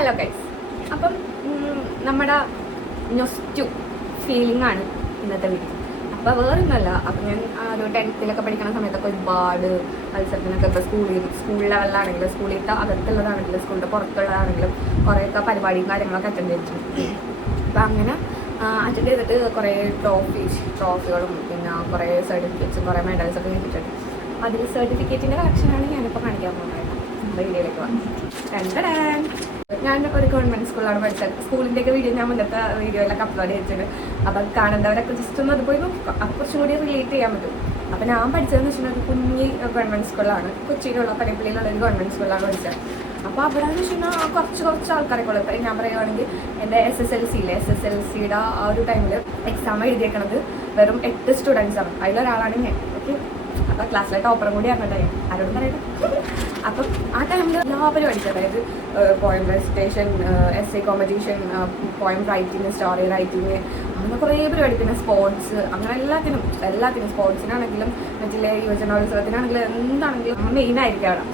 Hello guys, അപ്പം നമ്മുടെ നൊസ്റ്റു feeling ആണ് ഇന്നത്തെ വീഡിയോ. അപ്പോൾ വേറൊന്നുമല്ല, അപ്പം ഞാൻ ഒരു 10th പഠിക്കുന്ന സമയത്തൊക്കെ ഒരുപാട് മത്സരത്തിനൊക്കെ ഇപ്പോൾ സ്കൂൾ ലെവലിലാണെങ്കിലും സ്കൂളിലത്തെ അകത്തുള്ളതാണെങ്കിലും സ്കൂളിൻ്റെ പുറത്തുള്ളതാണെങ്കിലും കുറേയൊക്കെ പരിപാടിയും കാര്യങ്ങളൊക്കെ അറ്റൻഡ് ചെയ്തിട്ടുണ്ട്. അപ്പം അങ്ങനെ അറ്റൻഡ് ചെയ്തിട്ട് കുറേ ട്രോഫികളും പിന്നെ കുറേ സർട്ടിഫിക്കറ്റ്സും കുറേ മെഡൽസൊക്കെ കിട്ടിയിട്ടുണ്ട്. അതിൽ സർട്ടിഫിക്കറ്റിൻ്റെ കളക്ഷനാണ് ഞാനിപ്പോൾ കാണിക്കാൻ പോകുന്നത്. വീഡിയോയിലേക്ക് വരാം. ഞാൻ ഒരു ഗവൺമെൻറ് സ്കൂളിലാണ് പഠിച്ചത്. സ്കൂളിൻ്റെയൊക്കെ വീഡിയോ ഞാൻ മുന്നത്തെ വീഡിയോയിലൊക്കെ അപ്ലോഡ് ചെയ്തിട്ടുണ്ട്. അപ്പം കാണുന്നവരൊക്കെ ജസ്റ്റ് ഒന്ന് അത് പോയി നോക്കുക, അപ്പം കുറച്ചും കൂടി റിലേറ്റ് ചെയ്യാൻ പറ്റും. അപ്പം ഞാൻ പഠിച്ചതെന്ന് വെച്ചിട്ടുണ്ടെങ്കിൽ കുഞ്ഞി ഗവൺമെൻറ് സ്കൂളിലാണ്, കൊച്ചിയിലുള്ള പനപ്പള്ളിയിലുള്ള ഒരു ഗവൺമെൻറ് സ്കൂളിലാണ് പഠിച്ചത്. അപ്പോൾ അവിടെ എന്ന് വെച്ചിട്ടുണ്ടെങ്കിൽ കുറച്ച് ആൾക്കാരൊക്കെ ഉള്ളത്. ഇപ്പം ഞാൻ പറയുകയാണെങ്കിൽ എൻ്റെ SSLCയുടെ ആ ഒരു ടൈമിൽ എക്സാം എഴുതിയേക്കണത് വെറും 8 സ്റ്റുഡൻസാണ്. അതിലൊരാളാണ് ഞാൻ. ഓക്കെ, അപ്പോൾ ക്ലാസ്സിലെ ടോപ്പറും കൂടി ആയിരുന്ന ടൈം ആരോടും പറയുന്നത്. അപ്പം ആ ടൈമിൽ എല്ലാ പരിപാടിക്കും, അതായത് poem recitation, essay competition, poem writing, story writing, അങ്ങനെ കുറേ പരിപാടി, പിന്നെ സ്പോർട്സ്, അങ്ങനെ എല്ലാത്തിനും സ്പോർട്സിനാണെങ്കിലും മറ്റുള്ള യുവജനോത്സവത്തിനാണെങ്കിലും എന്താണെങ്കിലും മെയിനായിരിക്കും അവിടെ.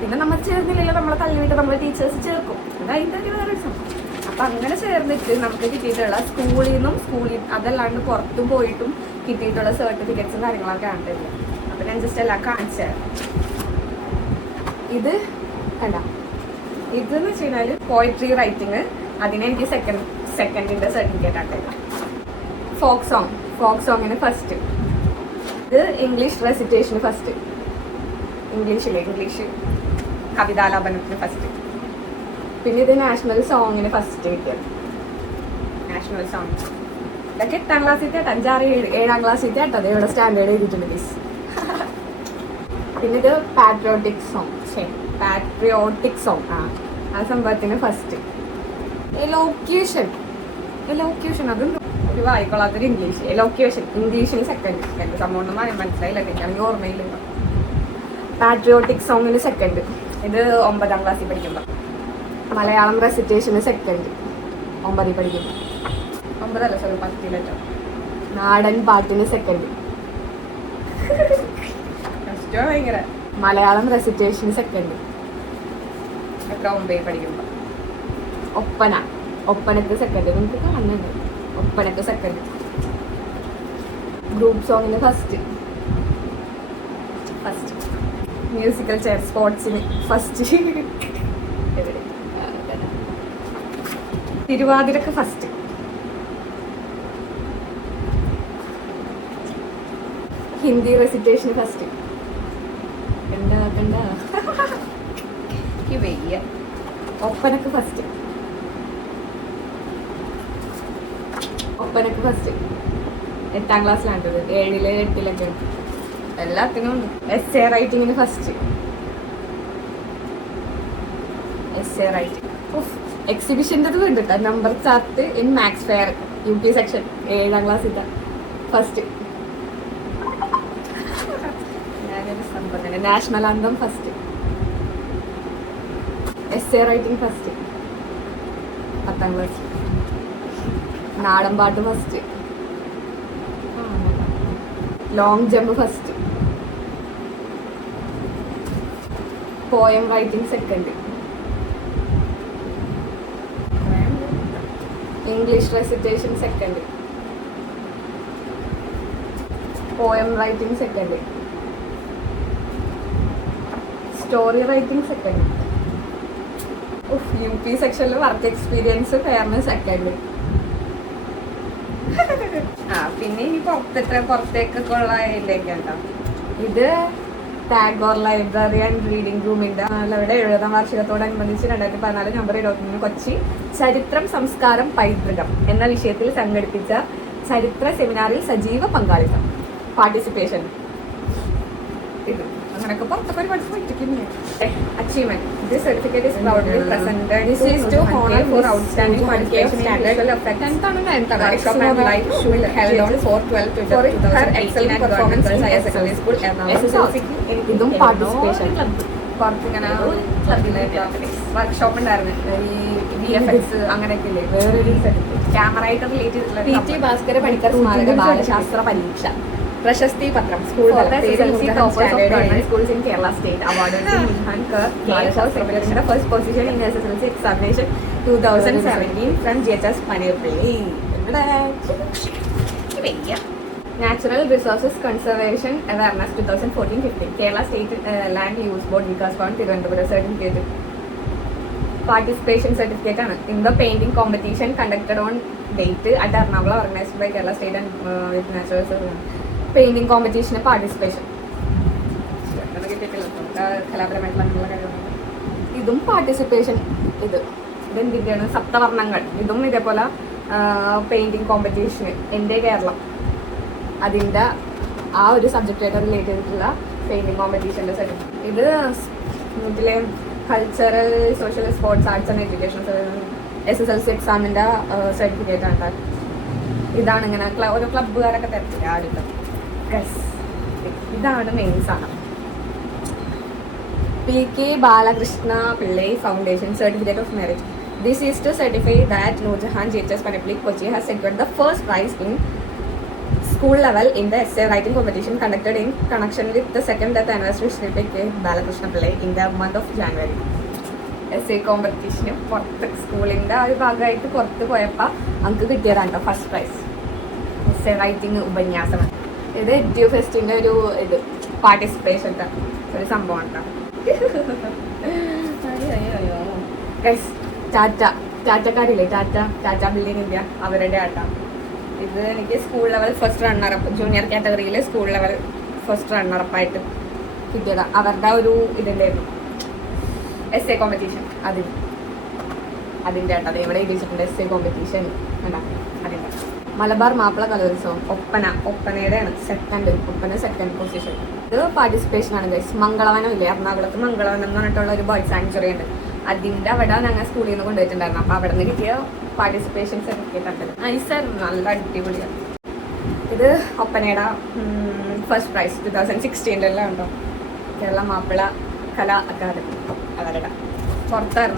പിന്നെ നമ്മൾ ചേർന്നില്ലെങ്കിൽ നമ്മളെ തള്ളിവിട്ട് നമ്മൾ ടീച്ചേഴ്സ് ചേർക്കും. അതതിൻ്റെ ഒരു വേറെ സംഭവം. അപ്പം അങ്ങനെ ചേർന്നിട്ട് നമുക്ക് കിട്ടിയിട്ടുള്ള സ്കൂളിൽ അതല്ലാണ്ട് പുറത്തും പോയിട്ടും കിട്ടിയിട്ടുള്ള സർട്ടിഫിക്കറ്റ്സും കാര്യങ്ങളൊക്കെ ആണ്. അപ്പം ഞാൻ ജസ്റ്റ് എല്ലാം കാണിച്ചു തരാം. ഇത് കണ്ട, ഇതെന്ന് വെച്ച് കഴിഞ്ഞാൽ പോയിട്രി റൈറ്റിങ്, അതിന് എനിക്ക് സെക്കൻഡിൻ്റെ സർട്ടിഫിക്കറ്റ് ആക്കില്ല. ഫോക്ക് സോങ്ങിന് ഫസ്റ്റ്. ഇത് ഇംഗ്ലീഷ് റെസിറ്റേഷന് ഫസ്റ്റ്, ഇംഗ്ലീഷ് കവിതാലാപനത്തിന് ഫസ്റ്റ്. പിന്നെ ഇത് നാഷണൽ സോങ്ങിന് ഫസ്റ്റ് കിട്ടിയത്. നാഷണൽ സോങ് ഇതൊക്കെ 8ാം ക്ലാസ്സിൽ 5, 6, 7ാം ക്ലാസ്സിൽ കേട്ടത് ഇവിടെ സ്റ്റാൻഡേർഡ് എഴുതിയിട്ടുണ്ട് മിസ്. പിന്നെ ഇത് പാട്രിയോട്ടിക് സോങ് ആ സംഭവത്തിന് ഫസ്റ്റ്. എലോക്യൂഷൻ അതും ഒരു വായിക്കൊള്ളാത്തൊരു ഇംഗ്ലീഷിന് സെക്കൻഡ് സംഭവം ഒന്നും മനസ്സിലായില്ല, എനിക്കാണെങ്കിൽ ഓർമ്മയില്ല. പാട്രിയോട്ടിക് സോങ്ങിന് സെക്കൻഡ്. ഇത് 9ാം ക്ലാസ്സിൽ പഠിക്കുമ്പോൾ. മലയാളം റെസിറ്റേഷന് സെക്കൻഡ് 9ൽ പഠിക്കുമ്പോൾ. 10 നാടൻ പാട്ടിന് സെക്കൻഡ്. ഭയങ്കര മലയാളം റെസിറ്റേഷന് സെക്കൻഡ്. എത്ര 9ൽ പഠിക്കുമ്പോൾ. ഒപ്പനക്ക് സെക്കൻഡ്. നിങ്ങൾക്ക് കാണുന്നുണ്ട്, ഒപ്പനക്ക് സെക്കൻഡ്. ഗ്രൂപ്പ് സോങ്ങിന് ഫസ്റ്റ്. മ്യൂസിക്കൽ ചെയർ സ്പോർട്സിന് ഫസ്റ്റ്. തിരുവാതിരക്ക് ഫസ്റ്റ്. ഹിന്ദി റെസിറ്റേഷന് ഫസ്റ്റ്. കണ്ട വയ്യ. ഒപ്പനക്ക് ഫസ്റ്റ്. 8ാം ക്ലാസ്സിലാണ്, 7ൽ 8ലൊക്കെ എല്ലാത്തിനും ഉണ്ട്. essay റൈറ്റിങ്ങിന് first. എക്സിബിഷൻ്റെ കണ്ടിട്ടാ number chart in maths fair UP section 7ാം ക്ലാസ്സിൽ ഫസ്റ്റ്. ഞാനൊരു സംഭവം national anthem first. essay writing first 10ാം class. നാടൻ പാട്ട് first. Long jump first. Poem writing second. English recitation second. Poem writing second. Story writing second. UP സെക്ഷനിൽ work experience ഫെയറിന് second. പിന്നെ ഇനി പുറത്തേക്കൊക്കെ ഉള്ള ഇതിലേക്കുണ്ടോ. ഇത് ടാഗോർ ലൈബ്രറി ആൻഡ് റീഡിംഗ് റൂമിൻ്റെ അവരുടെ 70ാം വാർഷികത്തോടനുബന്ധിച്ച് 2014 നവംബർ 23 കൊച്ചി ചരിത്രം, സംസ്കാരം, പൈതൃകം എന്ന വിഷയത്തിൽ സംഘടിപ്പിച്ച ചരിത്ര സെമിനാറിൽ സജീവ പങ്കാളിത്തം, പാർട്ടിസിപ്പേഷൻ. ഇത് അങ്ങനെയൊക്കെ പുറത്തൊക്കെ ഒരുപാട് പഠിപ്പിക്കുന്നു. Achievement. This certificate is proudly presented. This is to honor for outstanding participation in visual effects. 10th and live show held on 4/12 for her excellent performance in higher secondary school. SSLCക്ക് ഇതും participation. പുറത്തിങ്ങനെ workshop ഉണ്ടായിരുന്നു, ഈ VFX അങ്ങനെയൊക്കെ ഇല്ലേ. വേറൊരു camera ആയിട്ട് relate ചെയ്തിട്ടുള്ള PT Bhaskara Panicker സ്മാരക ബാലശാസ്ത്ര പരീക്ഷ പ്രശസ്തി പത്രം school SSLC toppers of government schools in Kerala state awarded to Nurhan Kar for securing the first position in SSLC examination 2017 from JHS Panirpalli. Natural Resources Conservation Awareness 2014-15 Kerala State Land Use Board Vikas Bhavan Thiruvananthapuram certificate. Participation certificate in the painting competition conducted on date at Ernakulam organized by Kerala State and with Natural Resources. Painting competition participation. ഇതും participation ഇതെന്തിൻ്റെയാണ് സപ്തവർണ്ണങ്ങൾ ഇതും ഇതേപോലെ painting കോമ്പറ്റീഷന് എൻ്റെ കേരളം അതിൻ്റെ ആ ഒരു സബ്ജക്റ്റായിട്ട് relate ചെയ്തിട്ടുള്ള painting കോമ്പറ്റീഷൻ്റെ certificate ഇത് ഇതിലെ cultural social sports arts and education SSLC എക്സാമിൻ്റെ സർട്ടിഫിക്കറ്റ് ആണ്. ഇതാണ് ഇങ്ങനെ ഓരോ ക്ലബ്ബുകാരൊക്കെ തരത്തില്ല ആദ്യത്തെ. ഇതാണ് മെയിൻ സാധനം. PK Balakrishna Pillai Foundation Certificate of Merit. This is to certify that Nurjahan JHS Panipalli Kochi has secured the first prize in school level in the essay writing competition conducted in connection with the second death anniversary Shri PK Balakrishna Pillai in the month of January. essay competition പുറത്ത് സ്കൂളിൻ്റെ ഒരു ഭാഗമായിട്ട് പുറത്ത് പോയപ്പോൾ നമുക്ക് കിട്ടിയതാണ് first prize. essay writing ഉപന്യാസം. ഇത് എഡ്യൂ ഫെസ്റ്റിൻ്റെ ഒരു ഇത് പാർട്ടിസിപ്പേഷൻ്റെ ഒരു സംഭവം ഉണ്ടാവും. ടാറ്റക്കാരില്ലേ ടാറ്റ ബിൽഡിംഗ് ഇന്ത്യ അവരുടെ ആട്ട. ഇത് എനിക്ക് school level first runner-up junior കാറ്റഗറിയിൽ സ്കൂൾ ലെവൽ ഫസ്റ്റ് റണ്ണറപ്പായിട്ട് കിട്ടിയതാണ്. അവരുടെ ഒരു ഇതിൻ്റെയായിരുന്നു essay കോമ്പറ്റീഷൻ. അതിൻ്റെ ആട്ടം ഇവിടെ എഴുതിച്ചിട്ടുണ്ട് essay കോമ്പറ്റീഷൻ ഉണ്ടാകും. അതിൻ്റെ മലബാർ മാപ്പിള കലോത്സവം ഒപ്പനയുടെയാണ് സെക്കൻഡ് പൊസിഷൻ. ഇത് പാർട്ടിസിപ്പേഷൻ ആണ് ഗൈസ്. മംഗളവനം ഇല്ലേ എറണാകുളത്ത് മംഗളവനം എന്ന് പറഞ്ഞിട്ടുള്ള ഒരു ബേർഡ് സാങ്ച്വറി ഉണ്ട്. അതിൻ്റെ അവിടെ ഞങ്ങൾ സ്കൂളിൽ നിന്ന് കൊണ്ടുപോയിട്ടുണ്ടായിരുന്നു. അപ്പോൾ അവിടെ നിന്ന് കിട്ടിയ പാർട്ടിസിപ്പേഷൻ സർട്ടിഫിക്കറ്റ് ഉണ്ട്. നൈസായിരുന്നു, നല്ല അടിപൊളിയാണ്. ഇത് ഒപ്പനയുടെ ഫസ്റ്റ് പ്രൈസ് 2016 ഉണ്ടോ കേരള മാപ്പിള കലാ അക്കാദമി അവരുടെ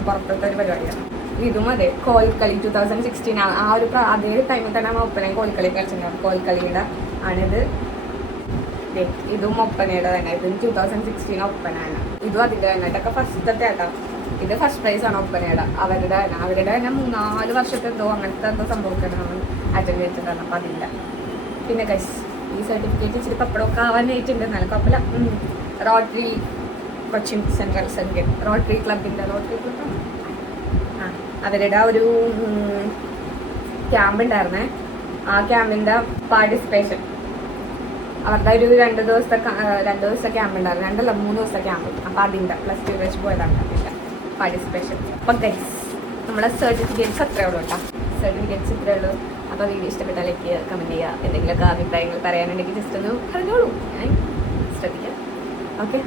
പുറത്തത്തെ ഒരു പരിപാടിയാണ്. ഇതും അതെ കോൽക്കളി 2016 ആ ഒരു അതേ ടൈമിൽ തന്നെ നമ്മൾ ഒപ്പനയും കോൽക്കളി കളിച്ചിട്ടുണ്ടാവും. കോൽക്കളിയുടെ ആണിത്. ഇതും ഒപ്പനയുടെ തന്നെ. ഇത് 2016 ഒപ്പനയാണ്. ഇതും അതിൻ്റെ തന്നെ ഇതൊക്കെ ഫസ്റ്റത്തെ ആട്ടോ. ഇത് ഫസ്റ്റ് പ്രൈസ് ആണ് ഒപ്പനയുടെ. അവരുടെ തന്നെ 3-4 വർഷത്തെ എന്തോ അങ്ങനത്തെ എന്തോ സംഭവമൊക്കെ നമ്മൾ അറ്റൻഡ് ചെയ്തിട്ടുണ്ടായിരുന്നു. അപ്പം അതില്ല. പിന്നെ ഗൈസ് ഈ സർട്ടിഫിക്കറ്റ് ഇച്ചിരി പപ്പടമൊക്കെ ആവാനായിട്ടുണ്ട്. എന്നാലും കുഴപ്പമില്ല. Rotary Cochin central circle rotary ക്ലബിൻ്റെ അവരുടെ ഒരു ക്യാമ്പ് ഉണ്ടായിരുന്നേ. ആ ക്യാമ്പിൻ്റെ പാർട്ടിസിപ്പേഷൻ അവരുടെ ഒരു 2 ദിവസത്തെ ക്യാമ്പ് ഉണ്ടായിരുന്നു. 2 അല്ല 3 ദിവസത്തെ ക്യാമ്പ്. അപ്പോൾ അതിൻ്റെ +2 വെച്ച് പോയതാണ് അതിൻ്റെ പാർട്ടിസിപ്പേഷൻ. അപ്പം ഗൈസ് നമ്മളെ സർട്ടിഫിക്കറ്റ്സ് അത്രയേ ഉള്ളൂ കേട്ടോ. സർട്ടിഫിക്കറ്റ്സ് ഇത്രയേ ഉള്ളൂ. അപ്പോൾ വീഡിയോ ഇഷ്ടപ്പെട്ടാൽ ലൈക്ക് ചെയ്യുക, കമൻറ്റ് ചെയ്യുക. എന്തെങ്കിലുമൊക്കെ അഭിപ്രായങ്ങൾ പറയാനുണ്ടെങ്കിൽ ജസ്റ്റ് ഒന്ന് പറഞ്ഞോളൂ. ഞാൻ ശ്രദ്ധിക്കാം. ഓക്കെ,